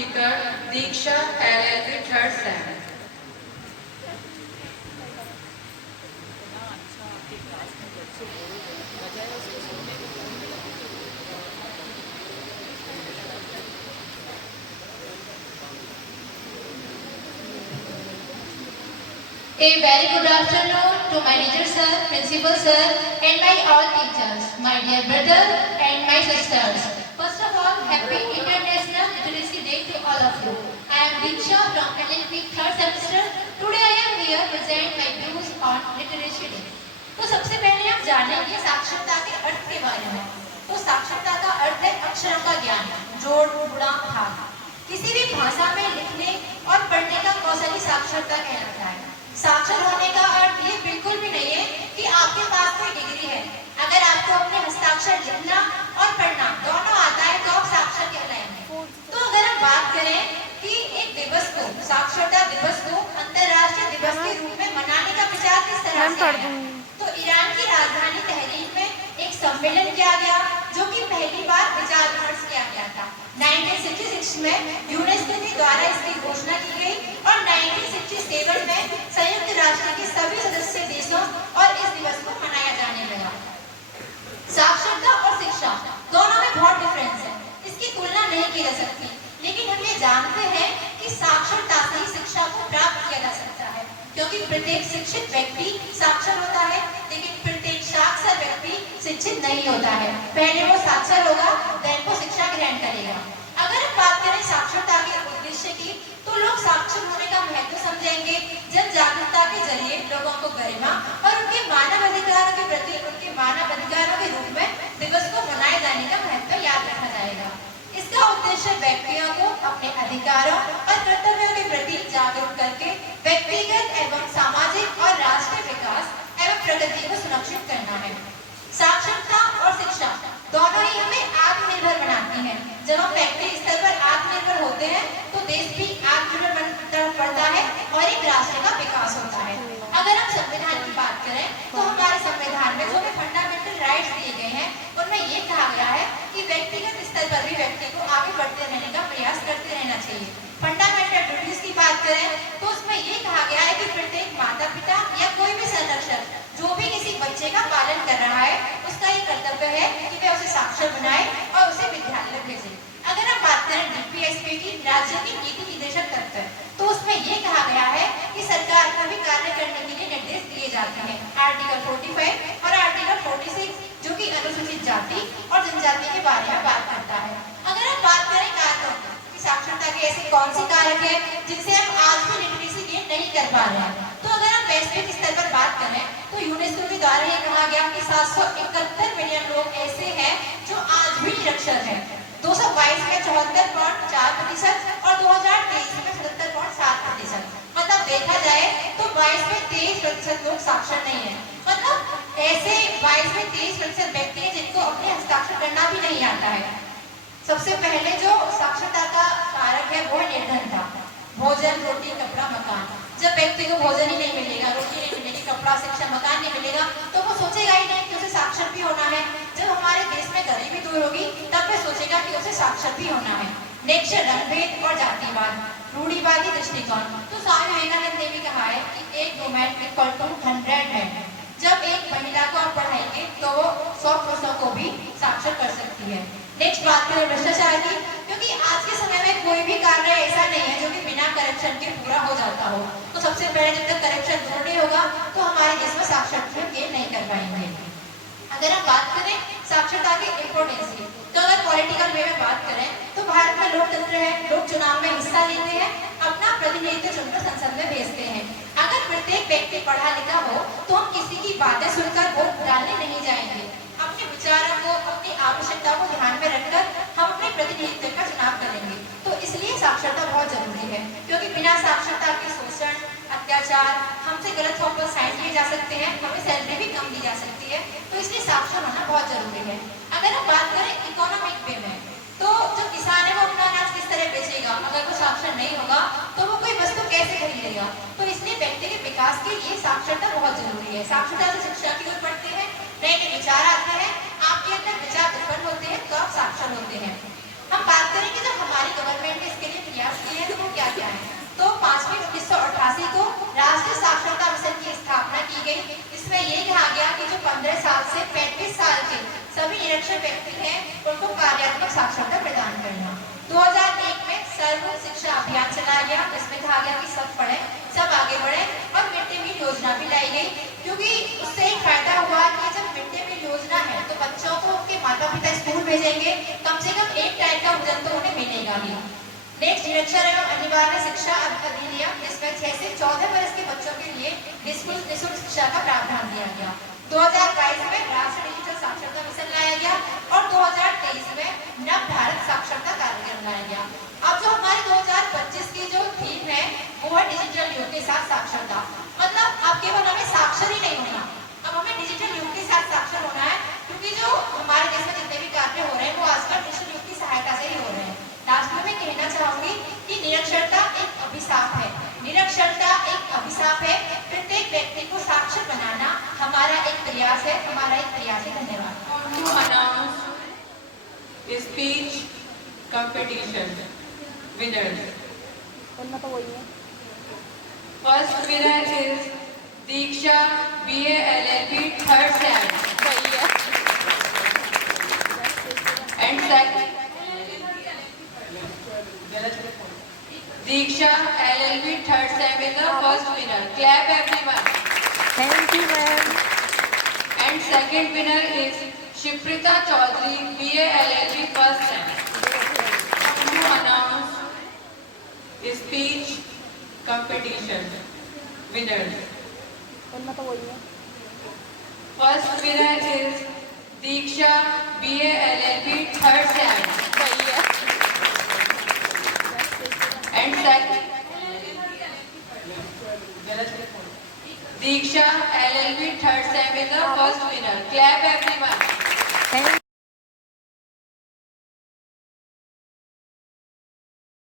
speaker Diksha LLB third sem. A very good afternoon to my teacher sir, principal sir and my all teachers, my dear brother and my sisters. First of all, happy International Literacy Day to all of you. I am Diksha from LLB third semester. Today I am here to present my views on Literacy Day. तो सबसे पहले हम जानेंगे साक्षरता के अर्थ के बारे में। तो साक्षरता का अर्थ है अक्षरों का ज्ञान, जोड़, गुणा, भाग। किसी भी भाषा में लिखने और पढ़ने का कौशल ही साक्षरता कहलाता है। साक्षर होने का अर्थ ये बिल्कुल भी नहीं है कि आपके पास कोई डिग्री है। अगर आपको अपने हस्ताक्षर लिखना और पढ़ना दोनों आता है तो आप साक्षर कहलाएंगे। तो अगर हम बात करें कि एक दिवस को, साक्षरता दिवस को अंतर्राष्ट्रीय दिवस के रूप में मनाने का विचार किस तरह से आया, तो ईरान की राजधानी तहरीर में एक सम्मेलन किया गया जो कि पहली बार विचार विमर्श किया गया था। 1966 में यूनेस्को के द्वारा इसकी घोषणा की गई और 1967 में संयुक्त राष्ट्र के सभी सदस्य देशों और इस दिवस को मनाया जाने लगा। साक्षरता और शिक्षा दोनों में बहुत डिफरेंस है, इसकी तुलना नहीं की जा सकती, लेकिन हम ये जानते हैं कि साक्षरता से ही शिक्षा को प्राप्त किया जा सकता है, क्योंकि प्रत्येक शिक्षित व्यक्ति साक्षर होता है, लेकिन प्रत्येक साक्षर व्यक्ति शिक्षित नहीं होता है। पहले वो साक्षर होगा, देन वो शिक्षा ग्रहण करेगा। अगर हम बात करें साक्षरता के उद्देश्य की, तो लोग साक्षर होने का महत्व समझेंगे। जन जागरूकता के जरिए लोगों को गरिमा और उनके मानव अधिकारों के प्रति उनके मानव अधिकारों के रूप में दिवस को मनाए जाने का महत्व याद रखा जाएगा। इसका उद्देश्य व्यक्तियों को अपने अधिकारों और कर्तव्यों के प्रति जागरूक करके व्यक्तिगत एवं सामाजिक और राष्ट्रीय विकास एवं प्रगति को सुनिश्चित करना है। साक्षरता और शिक्षा दोनों ही हमें आत्मनिर्भर बनाती हैं। जब हम व्यक्ति स्तर पर आत्मनिर्भर होते हैं तो देश भी आत्मनिर्भर पड़ता है और एक राष्ट्र का विकास होता है। अगर हम संविधान की बात करें तो हमारे संविधान में जो भी फंडामेंटल राइट्स दिए गए हैं उनमें ये कहा गया है कि व्यक्तिगत स्तर पर भी व्यक्ति को आगे बढ़ते रहने का प्रयास करते रहना चाहिए। फंडामेंटल ड्यूटीज की बात करें तो उसमें ये कहा गया है कि प्रत्येक माता पिता या कोई भी संरक्षक जो भी किसी बच्चे का पालन कर रहा है उसका ये कर्तव्य है कि वह उसे साक्षर बनाए और उसे विद्यालय भेजे। अगर हम बात करें डीपीएसपी की, राज्य की नीति निदेशक तत्व, तो उसमें ये कहा गया है कि सरकार को भी कार्य करने के लिए निर्देश दिए जाते हैं। आर्टिकल 45 और आर्टिकल 46 जो कि अनुसूचित जाति और जनजाति के बारे में बात करता है। अगर हम बात करें कारकों की, साक्षरता के ऐसे कौन से कारक है जिनसे हम आज भी लिटरेसी गेन नहीं कर पा रहे हैं, तो अगर हम वैश्विक स्तर पर बात करें तो यूनेस्को के द्वारा ये कहा गया कि 771 मिलियन लोग ऐसे हैं जो आज भी निरक्षर हैं। 2022 में 74.4% और 2023 में 77.7%। मतलब देखा जाए तो 22 में 23% लोग साक्षर नहीं है। मतलब ऐसे 22 में 23% व्यक्ति हैं जिनको अपने हस्ताक्षर करना भी नहीं आता है। सबसे पहले जो साक्षरता का कारक है वो है निर्धनता। भोजन, रोटी, कपड़ा, मकान। जब व्यक्ति को भोजन ही नहीं मिलेगा, रोटी नहीं मिलेगी, कपड़ा, शिक्षा, मकान नहीं मिलेगा, तो वो सोचेगा ही नहीं कि उसे साक्षर भी होना है। जब हमारे देश में गरीबी दूर होगी तब वह सोचेगा कि उसे साक्षर भी होना है। नेक्स्ट रंगभेद और जातिवाद, रूढ़िवादी दृष्टिकोण। तो स्वामी विवेकानंद ने भी कहा है कि एक वुमेन इक्वल टू 100 मैन। जब एक महिला को आप पढ़ाएंगे तो वो 100 पुरुषों को भी साक्षर कर सकती है। नेक्स्ट बात करें भ्रष्टाचार की, क्योंकि आज के समय में कोई भी कार्य ऐसा नहीं है जो कि बिना करप्शन के पूरा हो जाता हो। तो सबसे पहले जब तक करप्शन दूर नहीं होगा तो हमारे देश में साक्षरता गेन नहीं कर पाएंगे। अगर हम बात करें साक्षरता की इंपोर्टेंस की, तो अगर पॉलिटिकल वे में बात करें तो भारत में लोकतंत्र है, लोग चुनाव में हिस्सा लेते हैं, अपना प्रतिनिधित्व चुनकर संसद में भेजते हैं। अगर प्रत्येक व्यक्ति पढ़ा लिखा हो तो हम किसी की बातें सुनकर वोट डालने नहीं जाएंगे। अपने विचारों को, अपनी आवश्यकताओं को ध्यान में रखकर हम अपने प्रतिनिधित्व का चुनाव करेंगे। तो इसलिए साक्षरता बहुत जरूरी है, क्योंकि बिना साक्षरता के शोषण, अत्याचार, हमसे गलत फॉर्म पर साइन किए जा सकते हैं, हमें सैलरी भी कम दी जा सकती है। तो इसलिए साक्षर होना बहुत जरूरी है। अगर हम बात करें इकोनॉमिक वे में, तो जो किसान है वो अपना अनाज किस तरह बेचेगा, अगर वो साक्षर नहीं होगा तो वो कोई वस्तु कैसे खरीदेगा। तो इसलिए व्यक्ति के विकास के लिए साक्षरता बहुत जरूरी है। साक्षरता से शिक्षा की ओर बढ़ते हैं, नए नए विचार आते हैं, आपके अंदर विचार उत्पन्न होते हैं तो आप साक्षर होते हैं। हम बात करें कि जो हमारी गवर्नमेंट है इसके लिए कहा गया कि जो 15 साल से 35 साल के सभी निरक्षर व्यक्ति हैं उनको कार्यात्मक साक्षरता प्रदान करना। 2001 में सर्व शिक्षा अभियान चलाया गया, जिसमें कहा गया कि सब पढ़ें, सब आगे बढ़ें और मिड डे मील योजना भी लाई गई, क्योंकि उससे एक फायदा हुआ कि जब मिड डे मील योजना है तो बच्चों को उनके माता पिता स्कूल भेजेंगे, कम से कम एक टाइम का भोजन तो उन्हें मिलेगा ही। नेक्स्ट निरक्षर एवं अनिवार्य शिक्षा अधिनियम, जिसमें 6 से 14 वर्ष के बच्चों के लिए निःशुल्क शिक्षा का प्रावधान दिया गया। 2022 में राष्ट्रीय डिजिटल साक्षरता मिशन लाया गया और 2023 में नव भारत साक्षरता कार्यक्रम लाया गया। अब जो हमारे 2025 की जो थीम है वो है डिजिटल युग के साथ साक्षरता। मतलब अब केवल हमें साक्षर ही नहीं होना, अब हमें डिजिटल युग के साथ साक्षर होना है, क्योंकि जो हमारे देश में जितने भी कार्य हो रहे हैं वो आजकल डिजिटल युग की सहायता से ही हो रहे हैं। लास्ट में मैं कहना चाहूंगी कि निरक्षरता एक अभिशाप है, निरक्षरता एक अभिशाप है। प्रत्येक व्यक्ति को साक्षर बनाना हमारा एक प्रयास है, हमारा एक प्रयास है। धन्यवाद। To announce speech competition winners. First winner is Diksha BA LLB third sem. And second Diksha LLB third sem is the first winner. Clap everyone. Thank you, ma'am. And second winner is Shiprita Chaudhary BA LLB first sem. To announce speech competition winners. First winner is Diksha BA LLB third sem. And second Diksha LLB third sem is the first winner. Clap everyone.